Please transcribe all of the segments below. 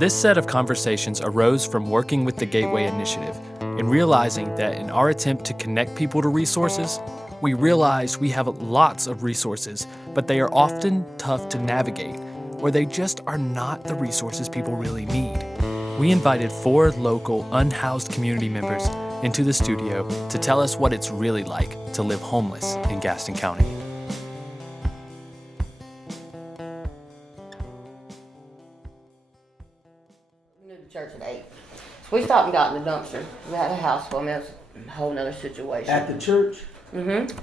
This set of conversations arose from working with the Gateway Initiative and realizing that in our attempt to connect people to resources, we realize we have lots of resources, but they are often tough to navigate, or they just are not the resources people really need. We invited 4 local unhoused community members into the studio to tell us what it's really like to live homeless in Gaston County. Church at 8. So we stopped and got in the dumpster. We had a house full. I mean, it was a whole nother situation. At the church? Mm-hmm.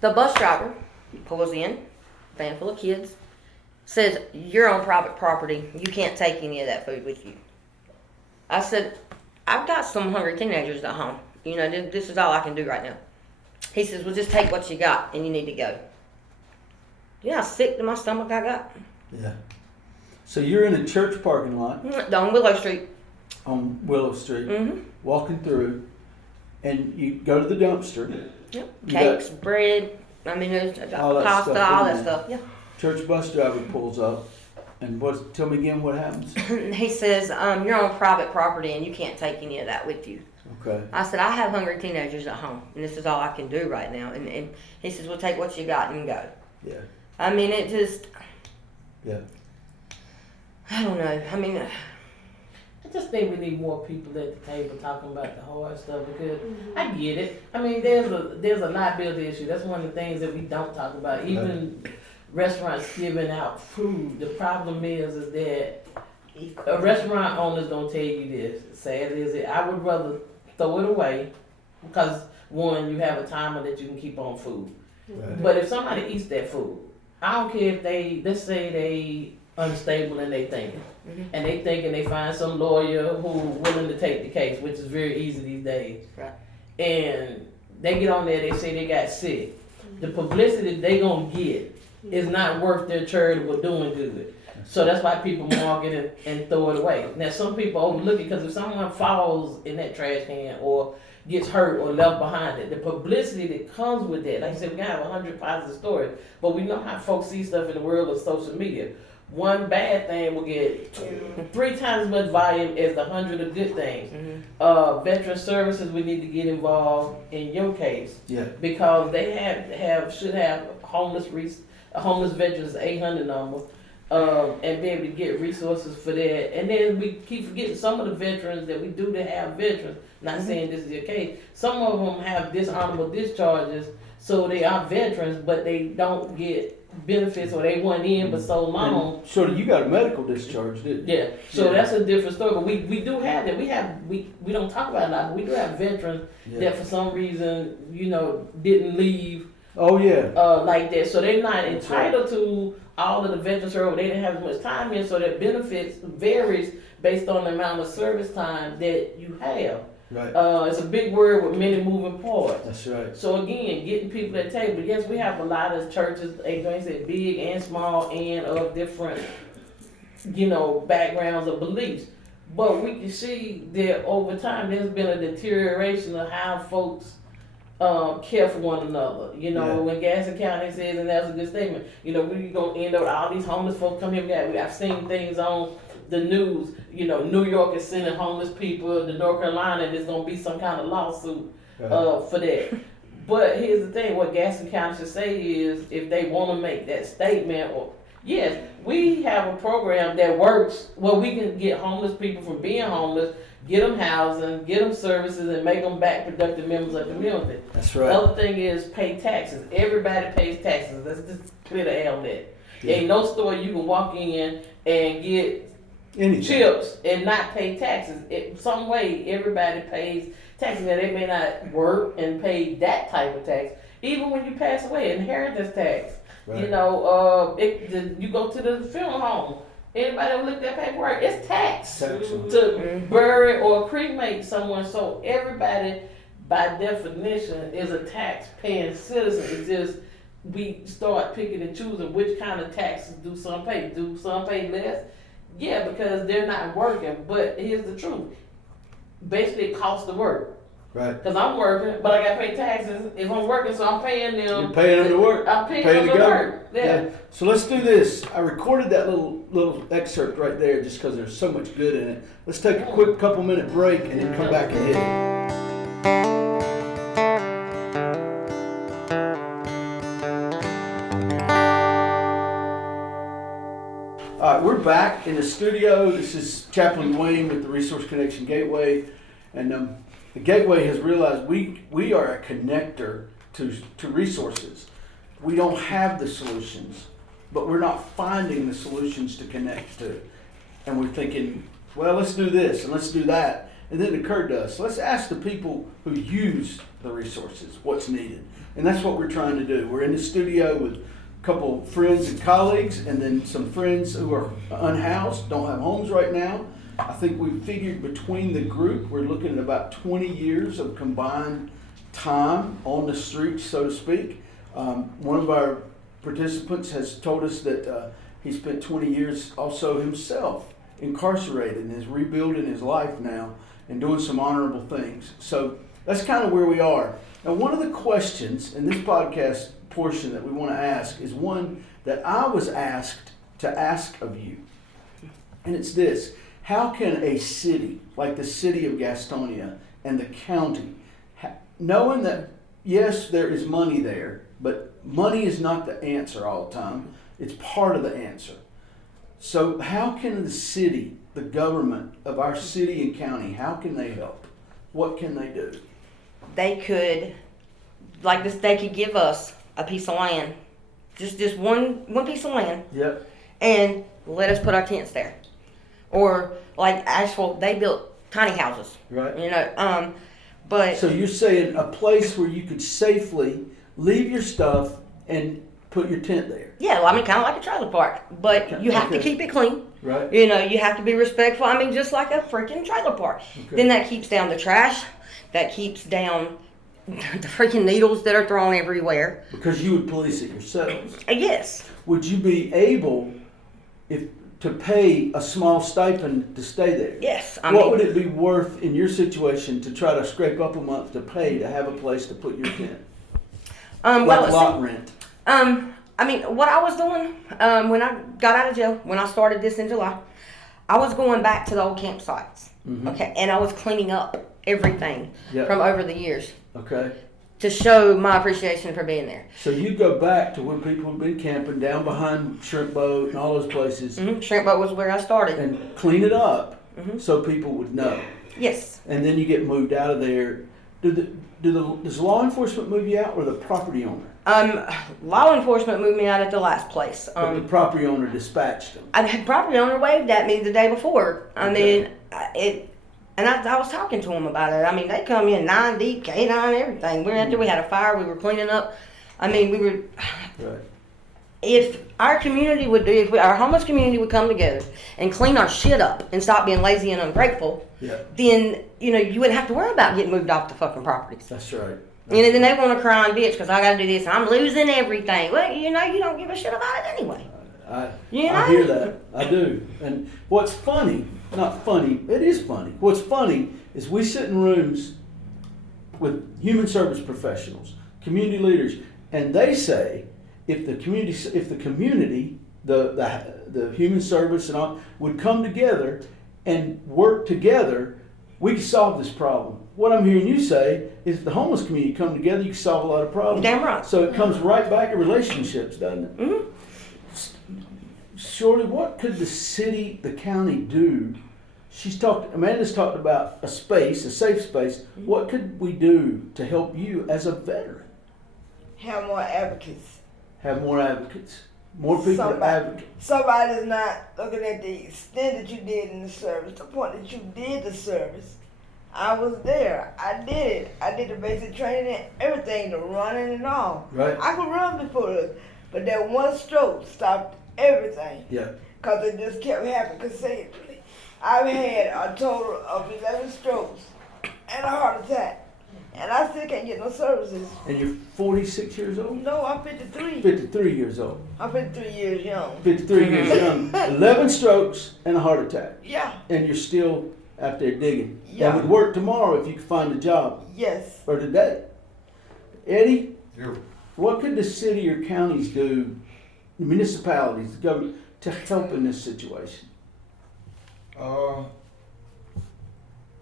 The bus driver pulls in, van full of kids, says, "You're on private property. You can't take any of that food with you." I said, "I've got some hungry teenagers at home. You know, this is all I can do right now." He says, "Well, just take what you got and you need to go." You know how sick to my stomach I got? Yeah. So you're in a church parking lot On Willow Street. on Willow Street, Mm-hmm. walking through, and you go to the dumpster. Yep. You Cakes, bread, I mean, there's all that pasta, stuff all in that there. stuff. Yeah. Church bus driver pulls up, and tell me again what happens. He says, "You're on private property and you can't take any of that with you." Okay. I said, "I have hungry teenagers at home and this is all I can do right now." And he says, "Well, take what you got and go." Yeah. I mean, it just, Yeah. I don't know. I mean, I just think we need more people at the table talking about the hard stuff because I get it. I mean, there's a liability issue. That's one of the things that we don't talk about. Even restaurants giving out food. The problem is that a restaurant owner's gonna tell you this. Sad is it? I would rather throw it away because one, you have a timer that you can keep on food. Right. But if somebody eats that food, I don't care if let's say they unstable in their thinking. And they thinking they find some lawyer who willing to take the case, which is very easy these days. Right. And they get on there, they say they got sick. The publicity they gonna get is not worth their charitable doing good. So that's why people mark it and throw it away. Now some people overlook it because if someone falls in that trash can or gets hurt or left behind it, the publicity that comes with that, like I said, we can have 100 positive stories, but we know how folks see stuff in the world of social media. One bad thing will get 3 times as much volume as the 100 of good things. Veteran services, we need to get involved in your case. Yeah. Because they should have homeless veterans 800 number, and be able to get resources for that. And then we keep forgetting some of the veterans that we do to have veterans. Not saying this is your case. Some of them have dishonorable discharges, so they are veterans, but they don't get benefits or they went in but so long. And so you got a medical discharge, didn't you? Yeah. So that's a different story. But we do have that. We don't talk about it a lot, but we do have veterans that for some reason, didn't leave. Oh yeah. Like that. So they're not entitled to all of the veterans service. They didn't have as much time in, so their benefits varies based on the amount of service time that you have. Right. It's a big word with many moving parts. That's right. So again, getting people at the table. Yes, we have a lot of churches, Adrian said, big and small and of different, backgrounds or beliefs. But we can see that over time there's been a deterioration of how folks care for one another. When Gaston County says, and that's a good statement, we're gonna end up with all these homeless folks come here. I've seen things on the news, New York is sending homeless people to North Carolina and there's going to be some kind of lawsuit for that. But here's the thing, what Gaston County should say is if they want to make that statement, or yes, we have a program that works where we can get homeless people from being homeless, get them housing, get them services, and make them back productive members of the community. That's right. The other thing is pay taxes. Everybody pays taxes. Let's just clear the air on that. Yeah. Ain't no store you can walk in and get chips and not pay taxes. Some way everybody pays taxes. Now they may not work and pay that type of tax. Even when you pass away, inheritance tax. Right. You go to the funeral home. Anybody ever look at that paperwork? It's tax to bury or cremate someone. So everybody, by definition, is a tax-paying citizen. It's just we start picking and choosing which kind of taxes do some pay. Do some pay less? Yeah, because they're not working. But here's the truth. Basically, it costs to work. Right. Cause I'm working, but I gotta pay taxes if I'm working, so I'm paying them. You're paying them to work. I'm paying Paying them to to go. work. Yeah. So let's do this. I recorded that little excerpt right there just because there's so much good in it. Let's take a quick couple minute break and then come back and hit it. All right, we're back in the studio. This is Chaplain Wayne with the Resource Connection Gateway, and the Gateway has realized we are a connector to resources. We don't have the solutions, but we're not finding the solutions to connect to. And we're thinking, well, let's do this and let's do that. And then it occurred to us, let's ask the people who use the resources what's needed. And that's what we're trying to do. We're in the studio with a couple friends and colleagues, and then some friends who are unhoused, don't have homes right now. I think we figured between the group, we're looking at about 20 years of combined time on the streets, so to speak. One of our participants has told us that he spent 20 years also himself incarcerated and is rebuilding his life now and doing some honorable things. So that's kind of where we are. Now, one of the questions in this podcast portion that we want to ask is one that I was asked to ask of you. And it's this: how can a city like the city of Gastonia and the county, knowing that yes, there is money there, but money is not the answer all the time, it's part of the answer. So how can the city, the government of our city and county, how can they help? What can they do? They could, like this, they could give us a piece of land, just one piece of land, Yep. and let us put our tents there. Or like actual, they built tiny houses, Right. you know. But So you're saying a place where you could safely leave your stuff and put your tent there, yeah, well, I mean, kind of like a trailer park, but you have to Okay. keep it clean. right? You know, you have to be respectful. I mean, just like a freaking trailer park. Okay. Then that keeps down the trash. That keeps down the freaking needles that are thrown everywhere. Because you would police it yourselves. Yes. Would you be able, if to pay a small stipend to stay there? Yes. I What mean, would it be worth in your situation to try to scrape up a month to pay to have a place to put your tent? Like well, lot rent. I mean, what I was doing when I got out of jail, when I started this in July, I was going back to the old campsites. Mhm. Okay, and I was cleaning up everything Yeah. from over the years Okay. to show my appreciation for being there. So you go back to where people have been camping down behind Shrimp Boat and all those places Shrimp Boat was where I started. and clean it up so people would know. Yes. And then you get moved out of there. Does law enforcement move you out or the property owner? Law enforcement moved me out at the last place. But the property owner dispatched them. I had property owner waved at me the day before. I Okay. mean, I was talking to them about it. I mean, they come in 9 deep, K9, everything. We were out there, we had a fire, we were cleaning up. I mean, we were. Right. If our community would do, our homeless community would come together and clean our shit up and stop being lazy and ungrateful, Yeah. then you wouldn't have to worry about getting moved off the fucking properties. That's right. And then they want to cry and bitch because I got to do this and I'm losing everything. Well, you don't give a shit about it anyway. I You know? hear that. I do. And what's funny, not funny, it is funny. What's funny is we sit in rooms with human service professionals, community leaders, and they say if the community, the human service and all would come together and work together, we could solve this problem. What I'm hearing you say is if the homeless community come together, you can solve a lot of problems. Damn right. So it comes right back to relationships, doesn't it? Mm-hmm. Shorty, what could the city, the county do? Amanda's talked about a space, a safe space. What could we do to help you as a veteran? Have more advocates. Have more advocates. More people to Somebody. advocate. Somebody's not looking at the extent that you did in the service, the point that you did the service. I was there. I did it. I did the basic training and everything, the running and all. Right. I could run before this, but that one stroke stopped everything. Yeah. Because it just kept happening consecutively. I've had a total of 11 strokes and a heart attack. And I still can't get no services. And you're 46 years old? No, I'm 53. 53 years old. I'm 53 years young. 53 years young. 11 strokes and a heart attack. Yeah. And you're still out there digging. Yeah. That would work tomorrow if you could find a job, Yes. or today. Eddie, Yeah. what could the city or counties do, the municipalities, the government, to help in this situation?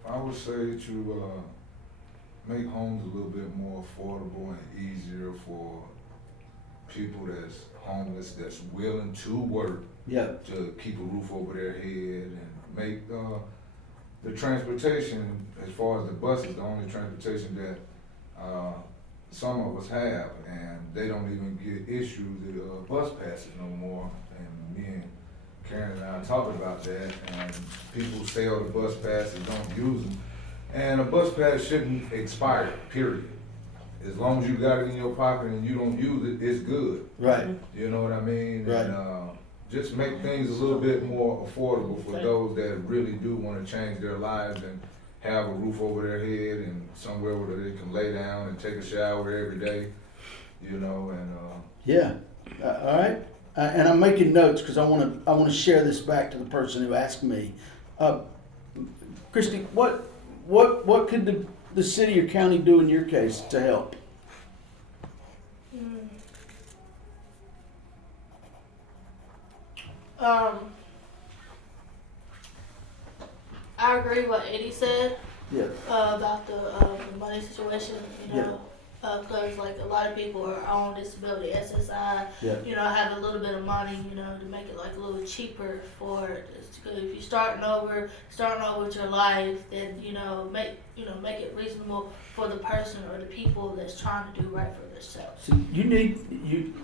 I would say to make homes a little bit more affordable and easier for people that's homeless, that's willing to work Yeah. to keep a roof over their head, and make the transportation, as far as the bus is the only transportation that some of us have, and they don't even get issued the bus passes no more. And me and Karen and I talked about that, and people sell the bus passes, don't use them. And a bus pass shouldn't expire, period. As long as you got it in your pocket and you don't use it, it's good. Right. You know what I mean? Right. And just make things a little bit more affordable for those that really do want to change their lives and have a roof over their head and somewhere where they can lay down and take a shower every day. You know, and Yeah. All right. And I'm making notes because I want to share this back to the person who asked me. Christy, what could the city or county do in your case to help? I agree with what Eddie said Yeah. about the money situation, you know, because like a lot of people are on disability, SSI, Yeah. you know, have a little bit of money, you know, to make it like a little cheaper for it. Because if you're starting over with your life, then make it reasonable for the person or the people that's trying to do right for themselves. So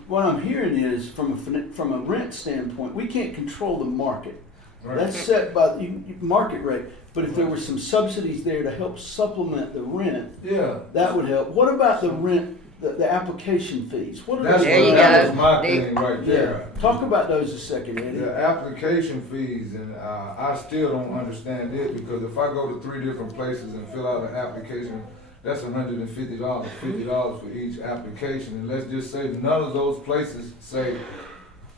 what I'm hearing is from a rent standpoint, we can't control the market. right. That's set by the market rate. But if there were some subsidies there to help supplement the rent, Yeah. that would help. What about the rent, the application fees? What are That's those? There you that go. was my There- thing right Yeah. there. Talk about those a second, Eddie. The application fees, and I still don't understand it, because if I go to 3 different places and fill out an application, that's $150, $50 for each application. And let's just say none of those places say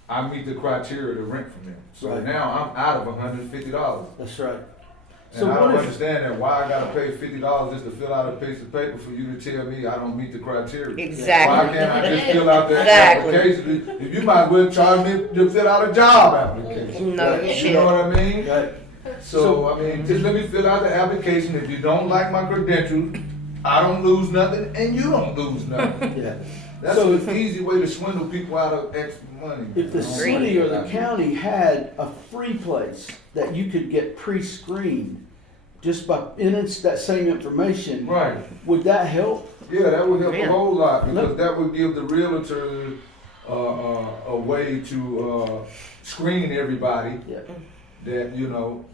I meet the criteria to rent from them. So Right. now I'm out of $150. That's right. And So I what don't if, understand that, why I gotta pay $50 just to fill out a piece of paper for you to tell me I don't meet the criteria? Exactly. Why can't I just fill out that Exactly. application? If you might as well charge me to fill out a job application. No You shit. know what I mean? right, So, I mean, just let me fill out the application. If you don't like my credentials, I don't lose nothing and you don't lose nothing. yeah. That's So an easy way to swindle people out of extra money. If the city or the county had a free place that you could get pre-screened just by entering that same information, Right. would that help? Yeah, that would help Yeah. a whole lot, because Look. that would give the realtor a way to screen everybody Yeah. that,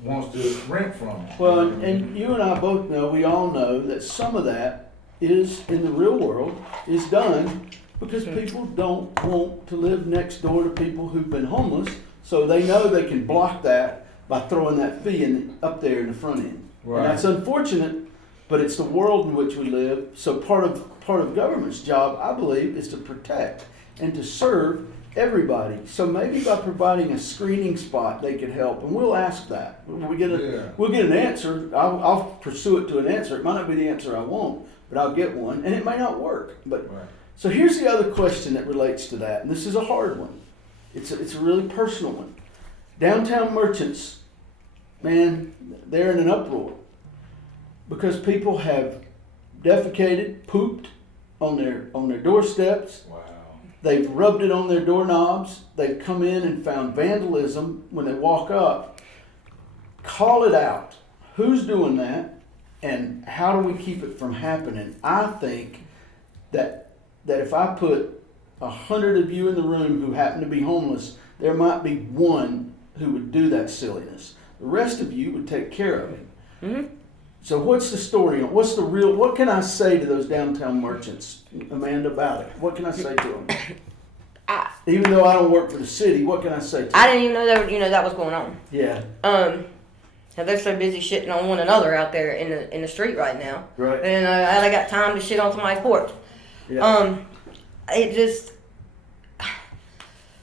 wants to rent from. Well, and you and I both know, we all know that some of that is, in the real world, is done because people don't want to live next door to people who've been homeless, so they know they can block that by throwing that fee up there in the front end. Right. And that's unfortunate, but it's the world in which we live. So part of government's job, I believe, is to protect and to serve everybody. So maybe by providing a screening spot, they could help. And we'll ask that. We'll get an answer. I'll pursue it to an answer. It might not be the answer I want, but I'll get one. And it may not work. But Right. so here's the other question that relates to that, and this is a hard one. It's a really personal one. Downtown merchants, man, they're in an uproar because people have defecated, pooped on their doorsteps. Wow. They've rubbed it on their doorknobs. They've come in and found vandalism when they walk up. Call it out. Who's doing that? And how do we keep it from happening? I think that if I put 100 of you in the room who happen to be homeless, there might be one who would do that silliness. The rest of you would take care of him. Mhm. So what's the story? What can I say to those downtown merchants, Amanda, about it? What can I say to them? Even though I don't work for the city, what can I say to them? I didn't even know that was going on. Yeah, And they're so busy shitting on one another out there in the street right now. right. And I got time to shit on somebody's porch. Yeah. It just,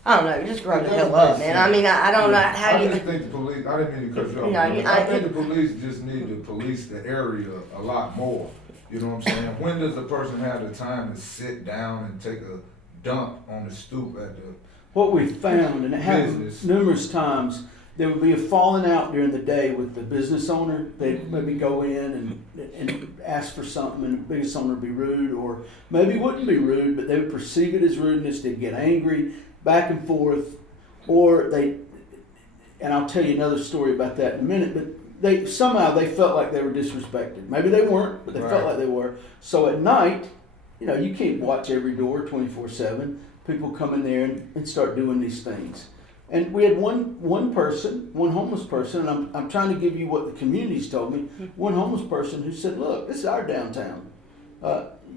I don't know, just grow It the hell doesn't up, make man. I mean, I don't know how I you. just think the police, I didn't mean to cut you off. No, I think the police just need to police the area a lot more. You know what I'm saying? When does a person have the time to sit down and take a dump on the stoop at the What we found, and it happened business? numerous times, there would be a falling out during the day with the business owner. They'd maybe go in and ask for something, and the business owner would be rude, or maybe wouldn't be rude, but they would perceive it as rudeness. They'd get angry, back and forth, or and I'll tell you another story about that in a minute, but they felt like they were disrespected. Maybe they weren't, but they felt like they were. So at night, you can't watch every door 24/7. People come in there and start doing these things. And we had one homeless person, and I'm trying to give you what the community's told me. One homeless person who said, "Look, this is our downtown.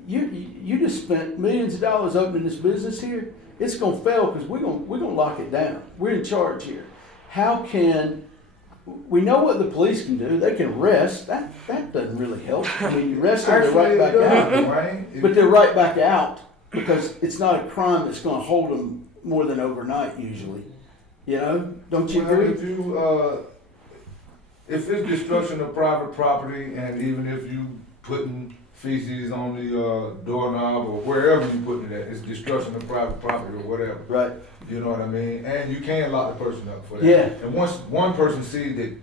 You just spent millions of dollars opening this business here. It's gonna fail because we're gonna lock it down. We're in charge here. How can we know what the police can do? They can arrest. That doesn't really help. I mean, you arrest them, they're right back out. Right? But they're right back out because it's not a crime that's going to hold them more than overnight usually. Don't you agree? If it's destruction of private property, and even if you putting feces on the doorknob or wherever you putting it at, it's destruction of private property or whatever. Right. You know what I mean? And you can lock the person up for that. Yeah. And once one person sees that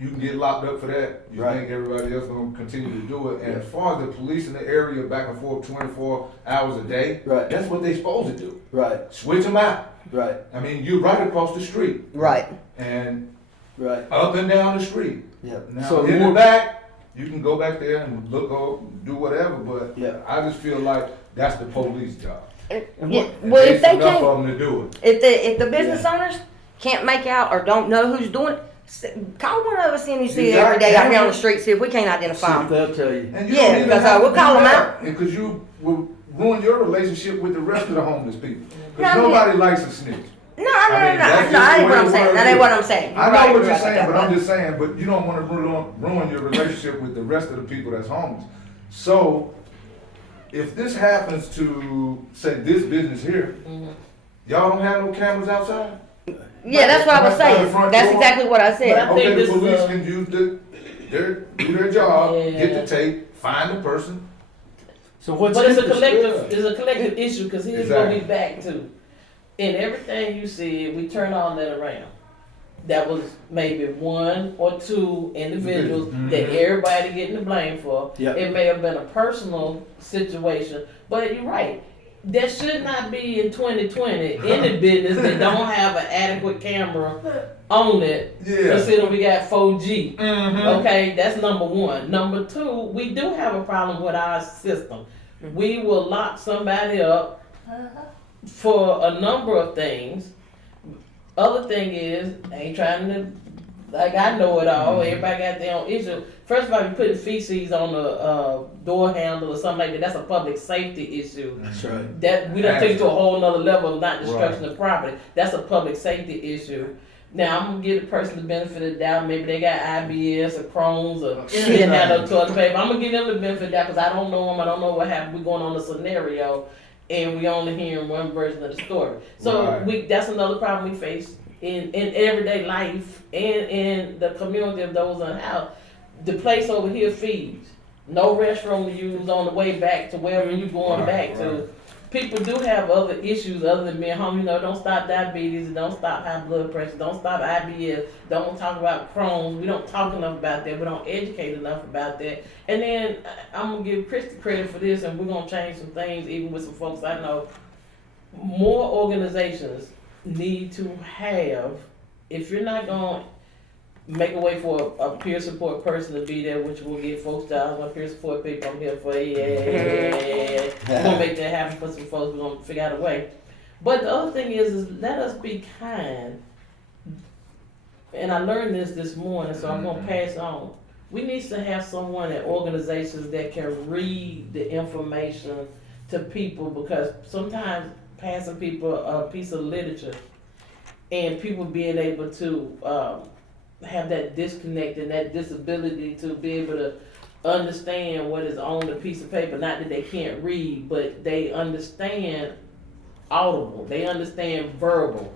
you can get locked up for that, you Right. think everybody else gonna continue to do it. And as far as the police in the area back and forth 24 hours a day, Right. that's what they supposed to do. Right. Switch them out. Right. I mean, you're right across the street. Right. And Right. up and down the street. Yeah. Now, So in more the back, you can go back there and look up, do whatever, but Yeah. I just feel like that's the police job. And Yeah, what- And well, there's if they enough can't, of them to do it. if the business owners can't make out or don't know who's doing it, call one of us in and see it every day out here on the street, see if we can't see identify if them. they'll tell you. And you Yeah, don't even because, have to we'll call do them that, because you will ruin your relationship with the rest of the homeless people. Because No, nobody likes a snitch. No, I mean, that's just that ain't the what way I'm the saying. world That ain't is. what I'm saying. I know Right, what right, you're saying, but right. I'm just saying, but you don't want to ruin your relationship with the rest of the people that's homeless. So, if this happens to, say, this business here, y'all don't have no cameras outside? Yeah, that's what I was By the saying. front That's door? exactly what I But I said. think Okay, the this is police a- can use do their job, Yeah. get the tape, find the person. So what's But it's a interesting- collective issue, because here's what we back to. In everything you said, we turn all that around. That was maybe one or two individuals that everybody getting the blame for. Yep. It may have been a personal situation, but you're right. That should not be in 2020 any business that don't have an adequate camera on it. Yeah. Considering we got 4G. Mm-hmm. Okay, that's number one. Number two, we do have a problem with our system. We will lock somebody up for a number of things. Other thing is, I ain't trying to, like, I know it all. Everybody got their own issue. First of all, you putting feces on the door handle or something like that, that's a public safety issue. That's right. That we done take it to a whole nother level of not destruction of property. That's a public safety issue. Now I'm gonna give the person the benefit of the doubt. Maybe they got IBS or Crohn's or didn't have no toilet paper. I'm gonna give them the benefit of the doubt because I don't know them. I don't know what happened. We're going on a scenario, and we only hearing one version of the story. So Right. that's another problem we face in everyday life and in the community of those in the house. The place over here feeds. No restroom to use on the way back to wherever you going back to. People do have other issues other than being home. Don't stop diabetes, don't stop high blood pressure, don't stop IBS, don't talk about Crohn's. We don't talk enough about that. We don't educate enough about that. And then I'm gonna give Christy credit for this, and we're gonna change some things, even with some folks I know. More organizations need to have, if you're not gonna make a way for a peer support person to be there, which will get folks down. My peer support people, I'm here for you. Yeah. We're gonna make that happen for some folks. We're gonna figure out a way. But the other thing is let us be kind. And I learned this morning, so I'm gonna pass on. We need to have someone at organizations that can read the information to people, because sometimes passing people a piece of literature and people being able to have that disconnect and that disability to be able to understand what is on the piece of paper. Not that they can't read, but they understand audible. They understand verbal.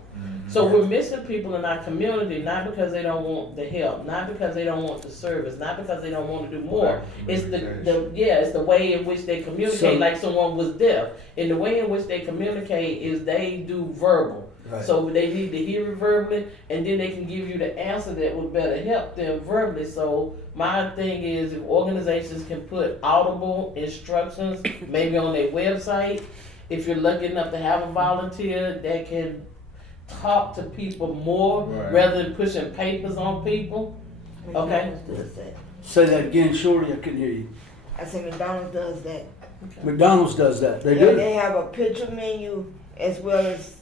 So we're missing people in our community, not because they don't want the help, not because they don't want the service, not because they don't want to do more. It's it's the way in which they communicate, So- like someone was deaf. And the way in which they communicate is they do verbal. Right. So they need to hear it verbally, and then they can give you the answer that would better help them verbally. So my thing is, if organizations can put audible instructions, maybe on their website, if you're lucky enough to have a volunteer that can talk to people more Right. rather than pushing papers on people. Okay. McDonald's does that. Say that again, Shorty, I couldn't hear you. I said McDonald's does that. McDonald's does that, they Yeah, do. they have a picture menu as well as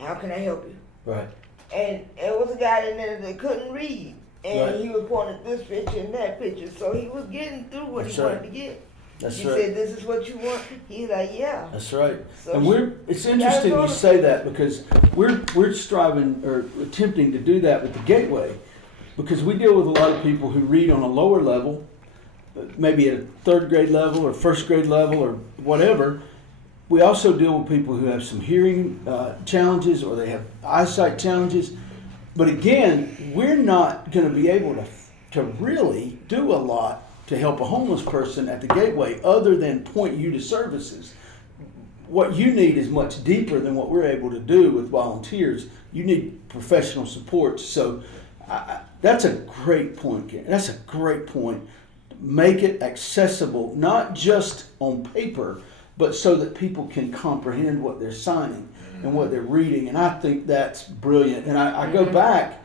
how can I help you? Right, And there was a guy in there that couldn't read. And Right. he was pointing at this picture and that picture. So he was getting through what That's he right. wanted to get. that's You right, said, this is what you want? He's like, yeah. that's right. So And it's interesting you say that because we're striving or attempting to do that with the Gateway. Because we deal with a lot of people who read on a lower level, maybe at a third grade level or first grade level or whatever. We also deal with people who have some hearing challenges or they have eyesight challenges. But again, we're not going to be able to really do a lot to help a homeless person at the Gateway other than point you to services. What you need is much deeper than what we're able to do with volunteers. You need professional support. So that's a great point, Karen. That's a great point. Make it accessible, not just on paper, but so that people can comprehend what they're signing and what they're reading. And I think that's brilliant. And I go back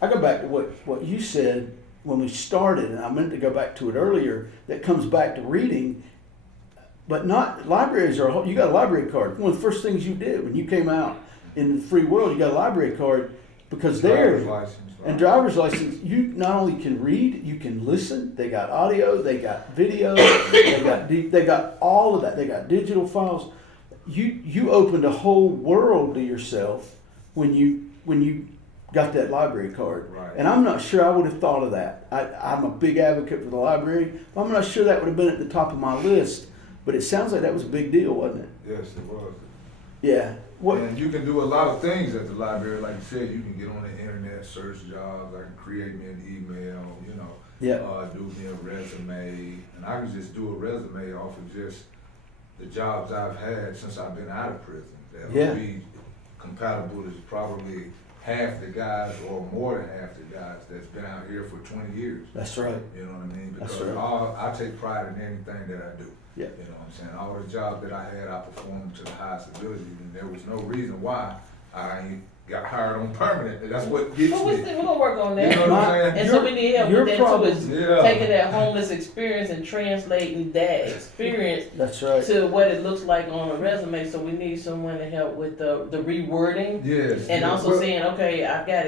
to what you said when we started, and I meant to go back to it earlier, that comes back to reading. But not libraries you got a library card. One of the first things you did when you came out in the free world, you got a library card because Driver's they're license, right. and driver's license. You not only can read, you can listen. They got audio, they got video, they got all of that. They got digital files. You opened a whole world to yourself when you got that library card. Right. And I'm not sure I would have thought of that. I'm a big advocate for the library, but I'm not sure that would have been at the top of my list. But it sounds like that was a big deal, wasn't it? Yes, it was. Yeah. What? And you can do a lot of things at the library. Like you said, you can get on the internet, search jobs. I can create me an email, Yeah. do me a resume. And I can just do a resume off of just the jobs I've had since I've been out of prison. That Yeah. would be compatible to probably half the guys or more than half the guys that's been out here for 20 years. That's right. You know what I mean? That's Because right. I take pride in anything that I do. Yeah. You know what I'm saying? All the jobs that I had, I performed to the highest ability, and there was no reason why I got hired on permanent. That's what gets But me. we're gonna work on that. You know what I'm saying? And so we need help with that too, is Yeah. taking that homeless experience and translating that experience That's right. to what it looks like on a resume. So we need someone to help with the rewording Yes. and yeah. also Well, saying, okay, I've got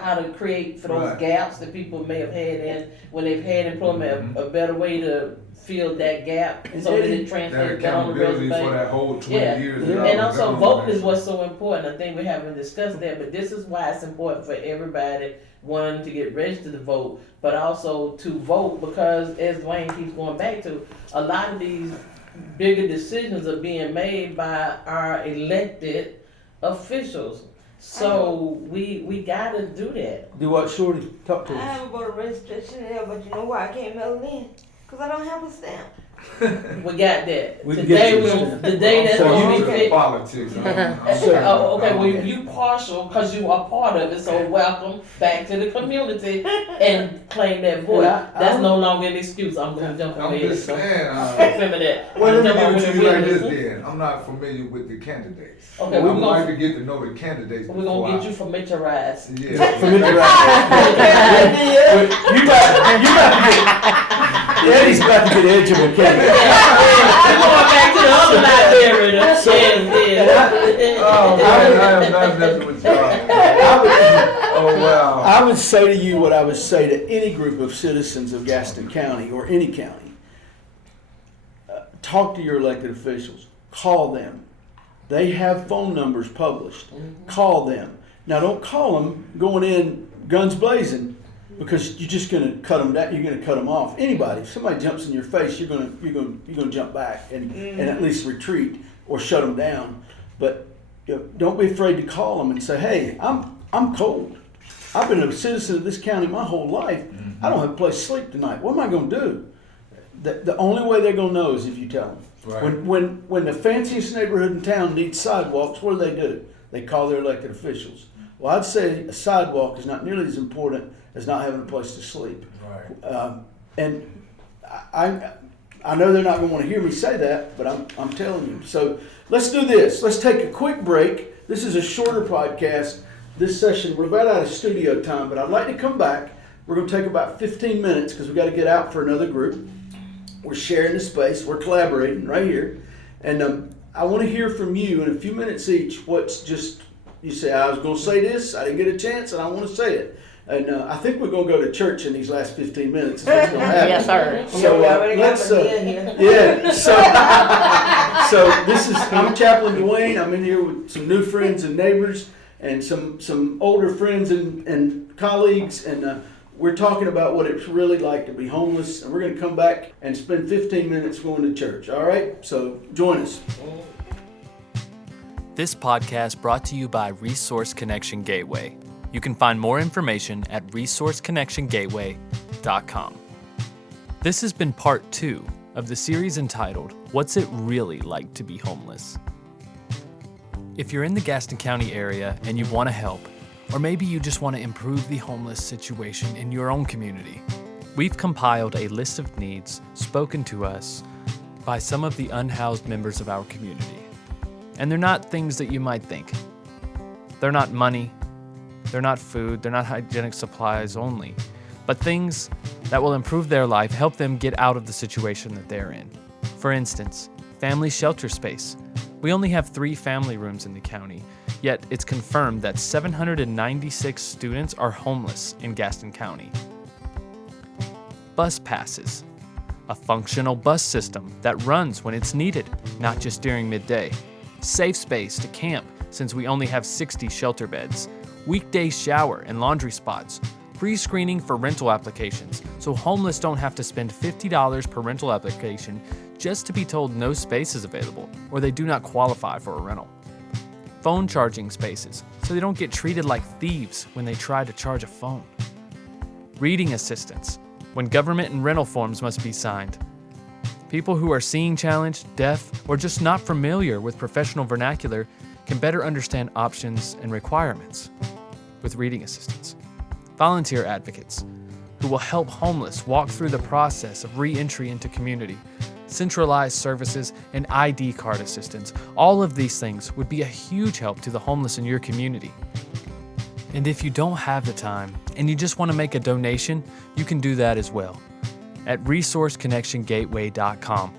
how to create for those Right. gaps that people may have had in when they've had employment, Mhm. a better way to fill that gap And so that Eddie, it that translates down on the accountability resume. for that whole 20 Yeah. years. Yeah. that I And was also gone, voting man. is what's so important. I think we haven't discussed that, but this is why it's important for everybody, one, to get registered to vote, but also to vote because, as Dwayne keeps going back to, a lot of these bigger decisions are being made by our elected officials. So we gotta do that. Do what, Shorty? Talk to I us. have a voter registration there, but you know why I can't mail it in? Because I don't have a stamp. We got that. We can Today, get you the day that's So gonna you- be fit. Politics. Oh, okay, well, you partial because you are part of it, so welcome back to the community and claim that voice. Yeah, That's no longer an excuse. I'm gonna jump on I'm ahead. just So, saying. remember that. Well, let Jump me on give it with to you like the this witness. then. I'm not familiar with the candidates. Okay, I we're would like gonna, to get to know the candidates. we're gonna get you familiarized. Yeah. For me to You about to get. Eddie's about to get edge of a candidate. We're going back to the other library. Yes, yes. I am not messing with y'all. Oh, wow. I would say to you what I would say to any group of citizens of Gaston County or any county. Talk to your elected officials. Call them. They have phone numbers published. Call them. Now don't call them going in guns blazing because you're just going to cut them down. You're going to cut them off. Anybody, if somebody jumps in your face, you're going to jump back and at least retreat or shut them down. But don't be afraid to call them and say, hey, I'm cold. I've been a citizen of this county my whole life. I don't have a place to sleep tonight. What am I going to do? The only way they're going to know is if you tell them. Right. When the fanciest neighborhood in town needs sidewalks, what do? They call their elected officials. Well, I'd say a sidewalk is not nearly as important as not having a place to sleep. Right. And I know they're not going to want to hear me say that, but I'm telling you. So let's do this. Let's take a quick break. This is a shorter podcast. This session, we're about out of studio time, but I'd like to come back. We're going to take about 15 minutes because we've got to get out for another group. We're sharing the space. We're collaborating right here. And I want to hear from you in a few minutes each what's just, you say, I was going to say this, I didn't get a chance, and I want to say it. And I think we're going to go to church in these last 15 minutes. Is what's going to happen. Yes, sir. So let's, yeah. So this is, I'm Chaplain Dwayne. I'm in here with some new friends and neighbors and some older friends and colleagues, and we're talking about what it's really like to be homeless, and we're going to come back and spend 15 minutes going to church. All right? So join us. This podcast brought to you by Resource Connection Gateway. You can find more information at resourceconnectiongateway.com. This has been part 2 of the series entitled, What's It Really Like to Be Homeless? If you're in the Gaston County area and you want to help, or maybe you just want to improve the homeless situation in your own community, we've compiled a list of needs spoken to us by some of the unhoused members of our community. And they're not things that you might think. They're not money, they're not food, they're not hygienic supplies only, but things that will improve their life, help them get out of the situation that they're in. For instance, family shelter space. We only have 3 family rooms in the county, yet it's confirmed that 796 students are homeless in Gaston County. Bus passes. A functional bus system that runs when it's needed, not just during midday. Safe space to camp, since we only have 60 shelter beds. Weekday shower and laundry spots. Pre-screening for rental applications, so homeless don't have to spend $50 per rental application just to be told no space is available, or they do not qualify for a rental. Phone charging spaces, so they don't get treated like thieves when they try to charge a phone. Reading assistance, when government and rental forms must be signed. People who are seeing challenged, deaf, or just not familiar with professional vernacular can better understand options and requirements with reading assistance. Volunteer advocates, who will help homeless walk through the process of re-entry into community. Centralized services, and ID card assistance. All of these things would be a huge help to the homeless in your community. And if you don't have the time and you just want to make a donation, you can do that as well at resourceconnectiongateway.com.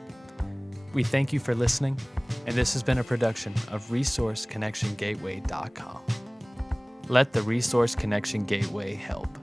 We thank you for listening, and this has been a production of resourceconnectiongateway.com. Let the Resource Connection Gateway help.